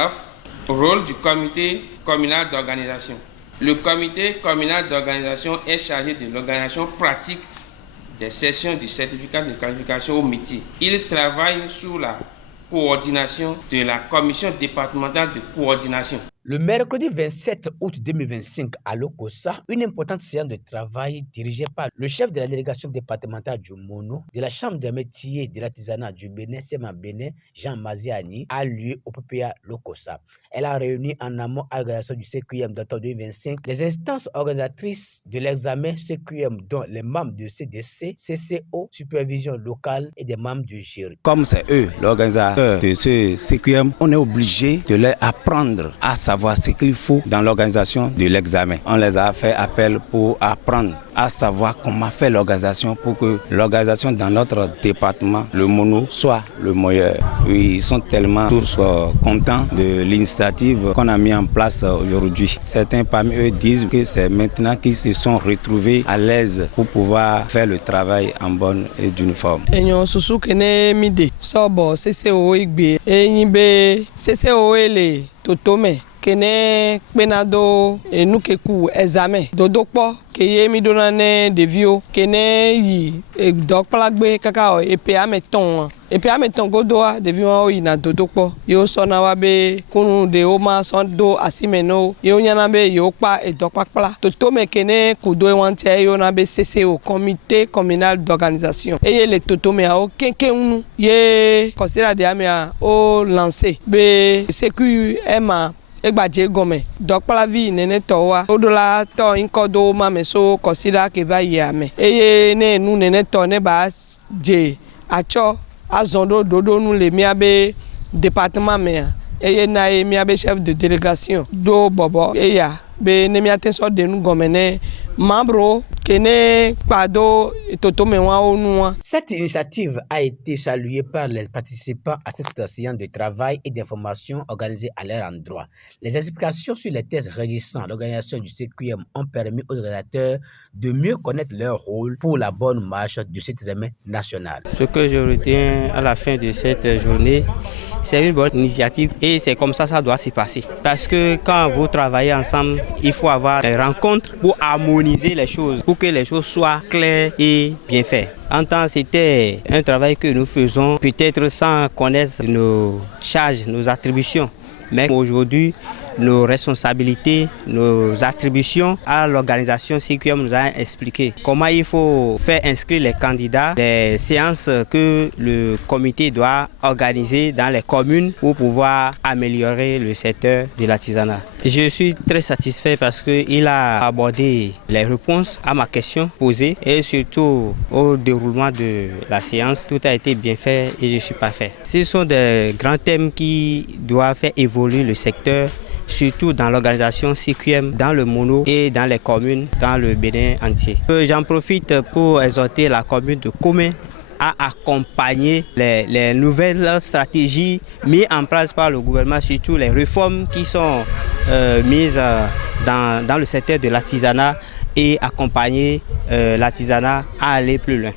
9. Rôle du comité communal d'organisation. Le comité communal d'organisation est chargé de l'organisation pratique des sessions du certificat de qualification au métier. Il travaille sous la coordination de la commission départementale de coordination. Le mercredi 27 août 2025 à Lokossa, une importante séance de travail dirigée par le chef de la délégation départementale du Mono, de la chambre des métiers de l'artisanat du Bénin, Sema Bénin, Jean Maziani, a lieu au PPA Lokossa. Elle a réuni en amont à l'organisation du CQM d'octobre 2025 les instances organisatrices de l'examen CQM, dont les membres du CDC, CCO, supervision locale et des membres du jury. Comme c'est eux, l'organisateur de ce CQM, on est obligé de leur apprendre à savoir ce qu'il faut dans l'organisation de l'examen. On les a fait appel pour apprendre à savoir comment faire l'organisation pour que l'organisation dans notre département, le Mono, soit le meilleur. Oui, ils sont tellement tous contents de l'initiative qu'on a mis en place aujourd'hui. Certains parmi eux disent que c'est maintenant qu'ils se sont retrouvés à l'aise pour pouvoir faire le travail en bonne et d'une forme. Kene penado enukeku examen dodokpo keye mi dona ne devio kene yi dokplagbe kaka EPA meton godoa devio yi na dodokpo yo sona wa be kunu de o ma son do asimeno yo nyana be yo pa edokpakpla totome kene kudo wantie yo na be CCO comité communal d'organisation eye le totome a o kenkenunu ye considère de amia o lancer be CQM Egbaje gome dokpala vi nene towa odola to inkodo mame so consider ke va yame eye ne nu nene to ne ba je acho azondo dodo nu le miabe département me eye na e miabe chef de délégation do bobo eya be ne miate so de nu gome ne membre kene pado totome wa onua. Cette initiative a été saluée par les participants à cette séance de travail et d'information organisée à leur endroit. Les explications sur les tests régissant l'organisation du CQM ont permis aux organisateurs de mieux connaître leur rôle pour la bonne marche de cet examen national. Ce que je retiens à la fin de cette journée, c'est une bonne initiative et c'est comme ça doit se passer. Parce que quand vous travaillez ensemble, il faut avoir des rencontres pour harmoniser les choses, pour que les choses soient claires et bien faites. En temps, c'était un travail que nous faisons peut-être sans connaître nos charges, nos attributions. Mais aujourd'hui, nos responsabilités, nos attributions à l'organisation CQM nous a expliqué comment il faut faire inscrire les candidats, des séances que le comité doit organiser dans les communes pour pouvoir améliorer le secteur de l'artisanat. Je suis très satisfait parce qu'il a abordé les réponses à ma question posée et surtout au déroulement de la séance. Tout a été bien fait et je suis parfait. Ce sont des grands thèmes qui doivent faire évoluer le secteur, surtout dans l'organisation CQM, dans le Mono et dans les communes, dans le Bénin entier. J'en profite pour exhorter la commune de Komé à accompagner les nouvelles stratégies mises en place par le gouvernement, surtout les réformes qui sont mises dans le secteur de l'artisanat et accompagner l'artisanat à aller plus loin.